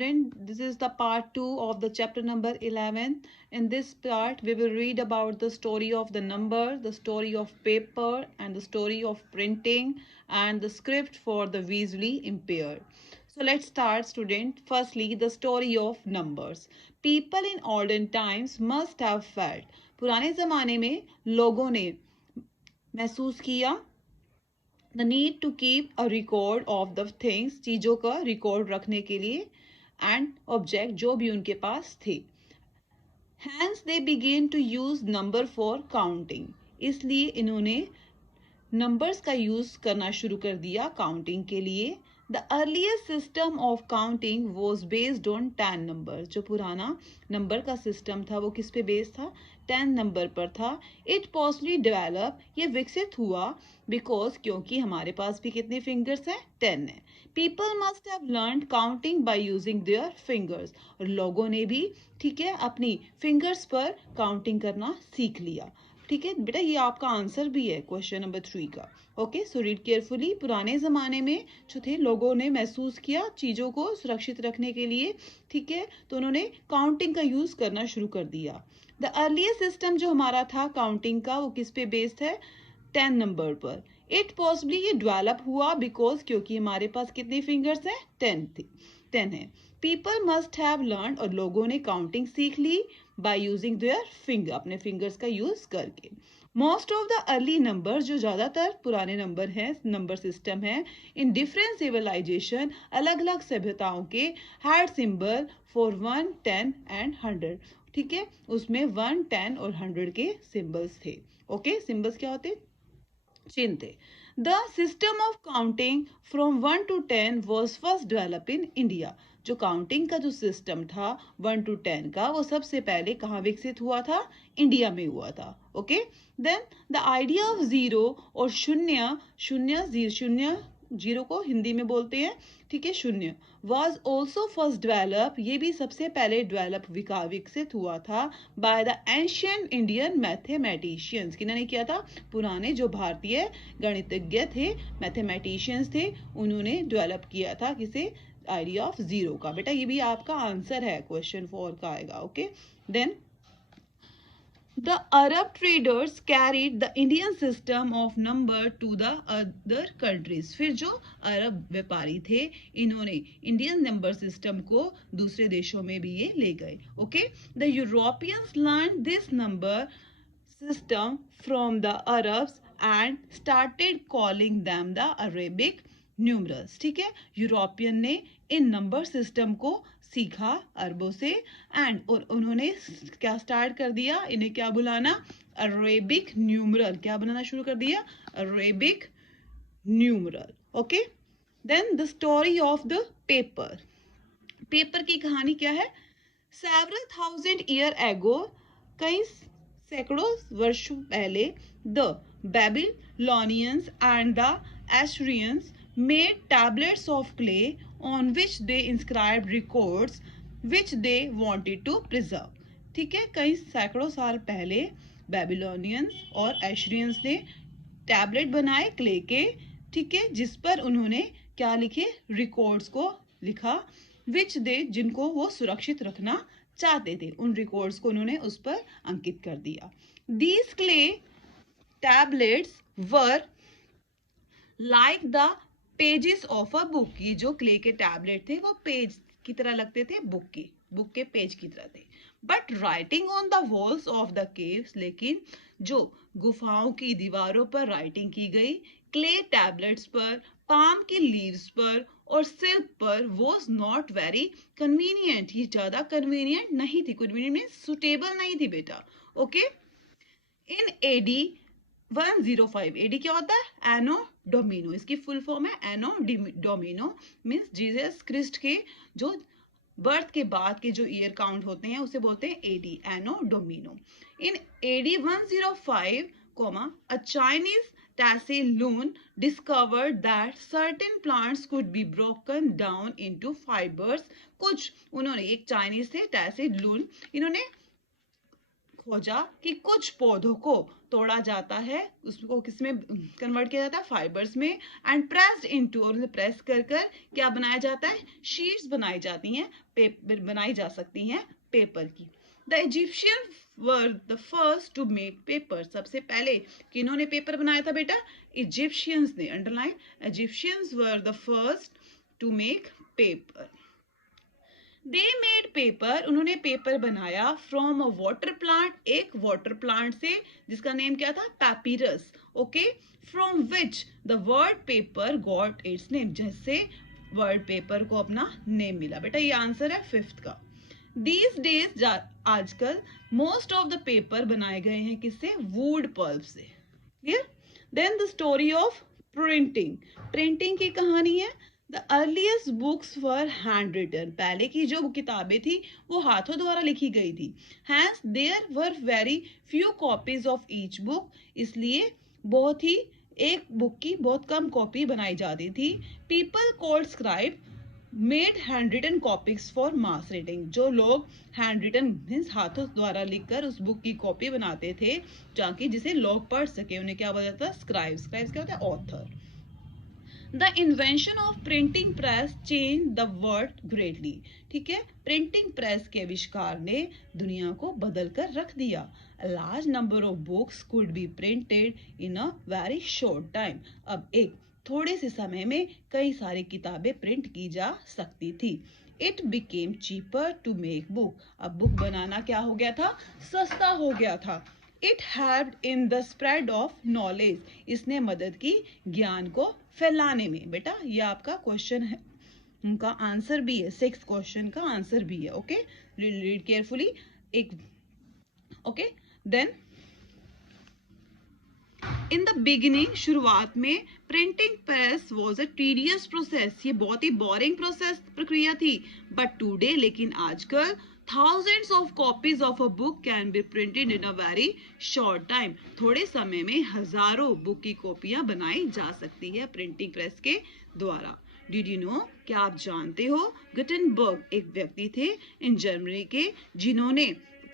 student, this is the part 2 of the chapter number 11. In this part, we will read about the story of the number, the story of paper, and the story of printing, and the script for the visually impaired. So let's start, student. Firstly, the story of numbers. People in olden times must have felt. पुराने ज़माने में लोगों ने महसूस किया the need to keep a record of the things, चीज़ों का record रखने के लिए, एंड ऑब्जेक्ट जो भी उनके पास थे. Hence they began to use number for counting, इसलिए इन्होंने नंबर्स का यूज करना शुरू कर दिया काउंटिंग के लिए. The earliest system of counting was based on 10 number. जो पुराना नंबर का सिस्टम था वो किस पे बेस्ड था? 10 नंबर पर था. इट पॉसिबली डेवलप, ये विकसित हुआ बिकॉज, क्योंकि हमारे पास भी कितने फिंगर्स हैं? 10 है. People must have learn counting by using their fingers. और लोगों ने भी, ठीक है, अपनी फिंगर्स पर काउंटिंग करना सीख लिया. ठीक है बेटा, ये आपका आंसर भी है क्वेश्चन नंबर 3 का. Okay, so read carefully. पुराने ज़माने में जो थे, लोगों ने महसूस किया चीज़ों को सुरक्षित रखने के लिए, ठीक है, तो उन्होंने काउंटिंग का यूज़ करना शुरू कर दिया. द अर्लीस्ट सिस्टम जो हमारा था काउंटिंग का, वो किस पे बेस्ड है? 10 नंबर पर. इट पॉसिबली ये डेवलप हुआ बिकॉज, क्योंकि हमारे पास कितने फिंगर्स हैं? 10 है. पीपल मस्ट हैव लर्न, और लोगों ने काउंटिंग सीख ली बाय यूजिंग देयर फिंगर, अपने फिंगर्स का यूज करके. Most of the early number, जो ज़्यादातर पुराने नंबर हैं, नंबर सिस्टम है, इन डिफरेंट सिविलाइजेशन, अलग अलग सभ्यताओं के, हैड सिंबल फॉर 1, 10 एंड 100. ठीक है, उसमें 1, 10 और 100 के सिंबल्स थे. ओके, सिंबल्स क्या होते? चिन्ह थे. The system of counting from 1 to 10 was first develop in India. जो काउंटिंग का जो सिस्टम था 1 to 10 का, वो सबसे पहले कहाँ विकसित हुआ था? इंडिया में हुआ था. Okay, then the idea of zero, और शून्य, शून्य जीरो को हिंदी में बोलते हैं, ठीक है, शून्य, वॉज ऑल्सो फर्स्ट डेवलप, ये भी सबसे पहले डेवलप विकसित हुआ था by the ancient Indian mathematicians. किन्होंने किया था? पुराने जो भारतीय गणितज्ञ थे, मैथमेटिशियंस थे, उन्होंने डेवलप किया था. किसे? आइडिया ऑफ जीरो का. बेटा ये भी आपका आंसर है, क्वेश्चन 4 का आएगा. Okay, then the Arab traders carried the Indian system of number to the other countries. फिर जो अरब व्यापारी थे, इन्होंने इंडियन नंबर सिस्टम को दूसरे देशों में भी ये ले गए. Okay, the Europeans learned this number system from the Arabs and started calling them the Arabic numerals. ठीक है, यूरोपियन ने इन नंबर सिस्टम को सीखा अरबों से, एंड और उन्होंने क्या स्टार्ट कर दिया? इन्हें क्या बुलाना? Arabic numeral. क्या बनाना शुरू कर दिया? Arabic numeral. Okay, then the story of the paper. Paper की कहानी क्या है? सेवरल थाउजेंड ईयर एगो, कई सैकड़ों वर्षों पहले, the Babylonians and the Assyrians made tablets of clay on which they inscribed records which they wanted to preserve. ठीक है, कई सैकड़ों साल पहले बेबीलोनियंस और एशरियंस ने टैबलेट बनाए क्ले के, ठीक है, जिस पर उन्होंने क्या लिखे? रिकॉर्ड्स को लिखा, विच दे, जिनको वो सुरक्षित रखना चाहते थे. उन रिकॉर्ड्स को उन्होंने उस पर अंकित कर दिया. These clay tablets were like the pages of a book. ये जो क्ले के टैबलेट थे वो पेज की तरह लगते थे, बुक के पेज की तरह थे. But writing on the walls of the caves, लेकिन जो गुफाओं की दीवारों पर राइटिंग की गई क्ले टैबलेट्स पर, पाम की लीव्स पर और सिल्क पर, वॉज नॉट वेरी कन्वीनियंट. ये ज्यादा कन्वीनियंट नहीं थी. कन्वीनियंट मीन सुटेबल नहीं थी बेटा. ओके, इन एडी 105, एडी क्या होता है? एनो डोमिनो. इसकी फुल फॉर्म है एनो डोमिनो, मीन्स जीसस क्रिस्ट के जो बर्थ के बाद के जो ईयर काउंट होते हैं उसे बोलते हैं AD, anno domini. In AD 105, a Chinese Tassilun discovered that certain plants could be broken down into fibers. कुछ उन्होंने, एक चाइनीज थे टैसिलून, इन्होंने खोजा कि कुछ पौधों को तोड़ा जाता है, उसको किसमें कन्वर्ट किया जाता है, फाइबर्स में, एंड प्रेस्ड इनटू, और उन्हें प्रेस कर कर क्या बनाया जाता है, शीट्स बनाई जाती हैं, पेपर बनाई जा सकती हैं पेपर की। The Egyptian were the first to make paper, सबसे पहले किन्होंने पेपर बनाया था बेटा, इजिप्शियंस ने, underline, Egyptians were the first to make paper. They made paper, उन्होंने पेपर बनाया फ्रॉम अ वाटर प्लांट, एक वाटर प्लांट से जिसका नेम क्या था, papyrus, okay, from which the word paper got its name, जिससे वर्ड पेपर को अपना नेम मिला। बेटा ये आंसर है 5th का। दीज डेज, आजकल मोस्ट ऑफ द पेपर बनाए गए हैं किससे, वुड पल्प से, clear. Then the story of printing, printing की कहानी है। The earliest books were hand written, पहले की जो किताबें थी वो हाथों द्वारा लिखी गई थी। Hence there were very few copies of each book, इसलिए बहुत ही, एक बुक की बहुत कम कॉपी बनाई जाती थी। People called scribe made hand written copies for mass reading, जो लोग हैंड रिटन मीन्स हाथों द्वारा लिखकर उस बुक की कॉपी बनाते थे ताकि जिसे लोग पढ़ सके, उन्हें क्या बोला जाता है, स्क्राइब। स्क्राइब क्या होता है, author. The invention of printing press change the world greatly, ठीक है, प्रिंटिंग प्रेस के आविष्कार ने दुनिया को बदल कर रख दिया। A large number of books could be printed in a very short time, अब एक थोड़े से समय में कई सारी किताबें प्रिंट की जा सकती थी। It became cheaper to make book, अब बुक बनाना क्या हो गया था, सस्ता हो गया था। It helped in the spread of knowledge, इसने मदद की ज्ञान को फैलाने में। बेटा ये आपका क्वेश्चन है, उनका आंसर भी है, 6th क्वेश्चन का आंसर भी है, ओके, रीड केयरफुली, एक, okay. Then in the beginning, शुरुआत में, printing press was a tedious process, ये बहुत ही बोरिंग प्रोसेस प्रक्रिया थी। बट टूडे, लेकिन आजकल, thousands of copies of a book can be printed in a very short time, थोड़े समय में हजारों बुक की कॉपियां बनाई जा सकती है प्रिंटिंग प्रेस के द्वारा। डिड यू नो, क्या आप जानते हो, गुटेनबर्ग एक व्यक्ति थे इन जर्मनी के जिन्होंने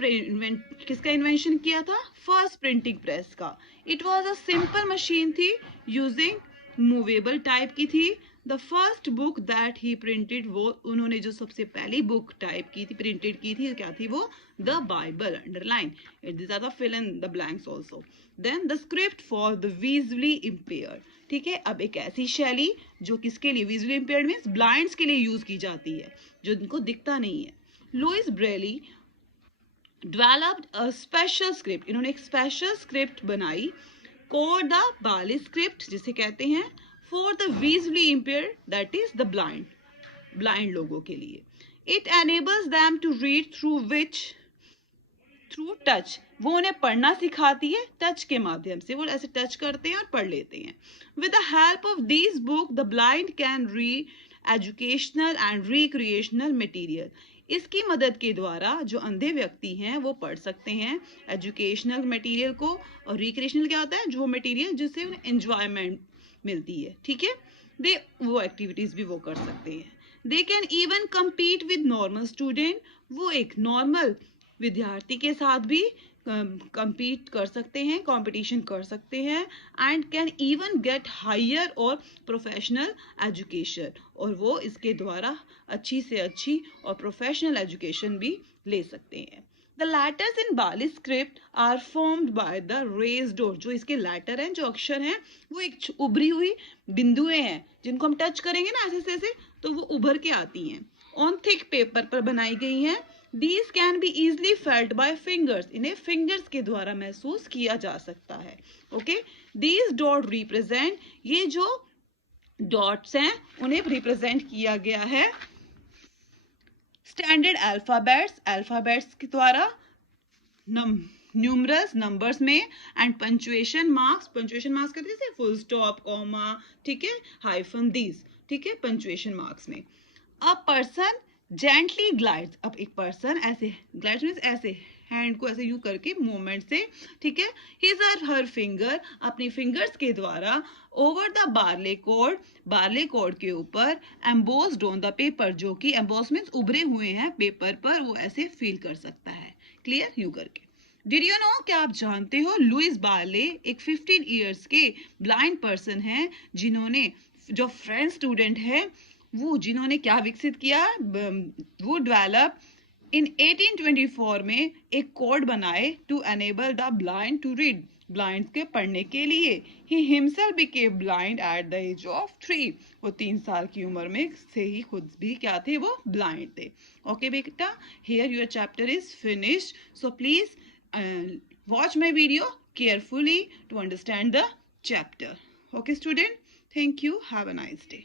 किसका इन्वेंशन किया था, फर्स्ट प्रिंटिंग प्रेस का। It was a simple machine थी, यूजिंग मूवेबल टाइप की थी। The first book that he printed, वो उन्होंने जो सबसे पहली बुक टाइप की थी, प्रिंटेड की थी, क्या थी वो, the Bible, underline it, this are the fill in the blanks also. Then the script for the visually impaired, ठीक है, अब एक ऐसी शैली जो किसके लिए, विजुअली इंपेयर्ड मीन्स ब्लाइंड्स के लिए यूज की जाती है, जो उनको दिखता नहीं है। Louis Braille developed a special script, इन्होंने एक स्पेशल स्क्रिप्ट बनाई, कोड द बाली स्क्रिप्ट जिसे कहते हैं, for the visually impaired, that is the blind, blind लोगों के लिए। It enables them to read through which, through touch, वो उन्हें पढ़ना सिखाती है टच के माध्यम से, वो ऐसे टच करते हैं और पढ़ लेते हैं। With the help of this book the blind can read educational and recreational material, इसकी मदद के द्वारा जो अंधे व्यक्ति हैं वो पढ़ सकते हैं एजुकेशनल मटेरियल को, और रिक्रिएशनल क्या होता है, जो मटेरियल जिससे उन्हें एंजॉयमेंट मिलती है, ठीक है, दे वो एक्टिविटीज भी वो कर सकते हैं। They can even compete with normal student, वो एक नॉर्मल विद्यार्थी के साथ भी compete कर सकते हैं, कंपटीशन कर सकते हैं, and can even get higher और प्रोफेशनल एजुकेशन, और वो इसके द्वारा अच्छी से अच्छी और प्रोफेशनल एजुकेशन भी ले सकते हैं। The letters in Bali script are formed by the raised dot, जो इसके लेटर हैं, जो अक्षर हैं, वो एक उभरी हुई बिंदुएं हैं जिनको हम टच करेंगे ना ऐसे ऐसे तो वो उभर के आती हैं, ऑन थिक पेपर पर बनाई गई हैं। These can be easily felt by fingers, इन्हें फिंगर्स के द्वारा महसूस किया जा सकता है, ओके। These dot represent, ये जो डॉट्स हैं उन्हें रिप्रेजेंट किया गया है स्टैंडर्ड अल्फाबेट्स, अल्फाबेट्स के द्वारा, न्यूमरल्स नंबर्स में, and punctuation marks, punctuation marks कहते हैं फुल स्टॉप, कॉमा, ठीक है, हाइफन, दीज, ठीक है, पंचुएशन मार्क्स में। अ पर्सन जेंटली ग्लाइड्स, अब एक पर्सन ऐसे ग्लाइड्स मीन्स ऐसे हैंड को ऐसे यूं करके मूवमेंट से, ठीक है, हिज और हर फिंगर, अपनी फिंगर्स के द्वारा, over the barley code, barley code के ऊपर, एम्बोस्ड ऑन द पेपर, जो कि एम्बोस मीन्स उभरे हुए हैं पेपर पर, वो ऐसे फील कर सकता है, क्लियर, यूं करके। डिड यू नो, क्या आप जानते हो, लुइस बार्ले एक 15 इयर्स के ब्लाइंड पर्सन हैं जिन्होंने, जो फ्रेंच स्टूडेंट है, वो जिन्होंने क्या विकसित किया, वो डेवलप इन 1824 में एक कोड बनाए to enable the blind to read, blind के पढ़ने के लिए. He himself became blind at the age of 3. वो 3 साल की उम्र में से ही खुद भी क्या थे, वो ब्लाइंड थे. ओके बेटा, here your chapter is finished. So please watch my video carefully to understand the chapter. Okay student, thank you, have a nice day.